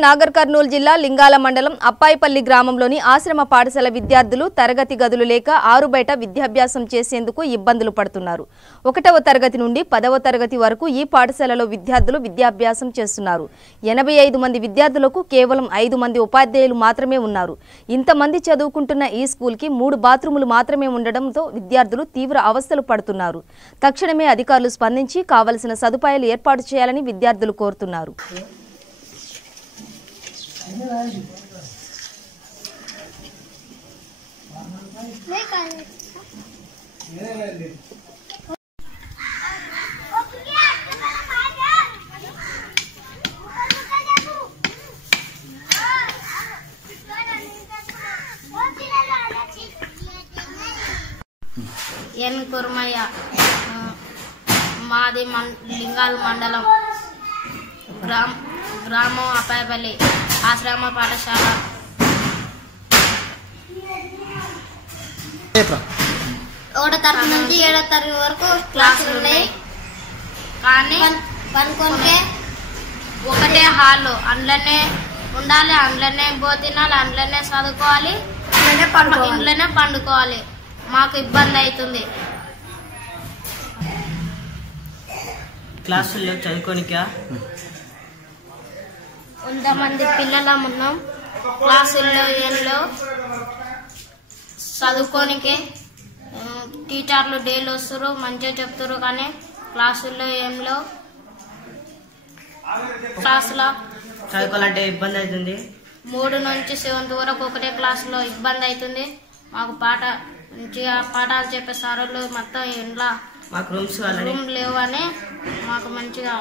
నాగర్ కర్నూలు జిల్లా లింగాల మండలం అప్పాయిపల్లి గ్రామంలోని ఆశ్రమ పాఠశాల విద్యార్థులు తరగతి గదులు లేక ఆరుబయట విద్యాభ్యాసం చేసేందుకు ఇబ్బందులు పడుతున్నారు. 1వ తరగతి నుండి 10వ తరగతి వరకు ఈ పాఠశాలలో విద్యార్థులు విద్యాభ్యాసం చేస్తున్నారు. 85 మంది విద్యార్థులకు కేవలం 5 మంది ఉపాధ్యాయులు మాత్రమే ఉన్నారు. ఇంతమంది చదువుకుంటున్న ఈ స్కూల్కి 3 బాత్రూములు మాత్రమే ఉండడంతో విద్యార్థులు తీవ్ర అవస్థలు పడుతున్నారు. తక్షణమే అధికారులు స్పందించి కావలసిన సదుపాయాలు ఏర్పాటు చేయాలని విద్యార్థులు కోరుతున్నారు. ఎన్ కుర్మయ్య మాది లింగాల మండలం గ్రామం అప్పాయిపల్లి ఆశ్రమ పాఠశాల. 1వ తరగతి నుంచి 7వ తరగతి వరకు క్లాసులు ఉన్నాయి. కానీ ఒకటే హాల్లో అందులోనే ఉండాలి, అందులోనే తినాలి, అందులోనే చదువుకోవాలి, ఇంట్లోనే పండుకోవాలి. మాకు ఇబ్బంది అవుతుంది. క్లాసుల్లో చదువుకోనికా కొంతమంది పిల్లలం ఉన్నాం. క్లాసుల్లో ఏంలో చదువుకోనికే టీచర్లు డైలీ వస్తారు, మంచిగా చెప్తారు. కానీ క్లాసుల్లో ఏంలో క్లాసులో చదువుకోవాలంటే ఇబ్బంది అవుతుంది. 3 నుంచి 7th వరకు ఒకటే క్లాసులో ఇబ్బంది అవుతుంది. మాకు మంచిగా పాఠాలు చెప్పే సార్లు మొత్తం ఇంట్లో మాకు రూమ్ లేవు అని మాకు మంచిగా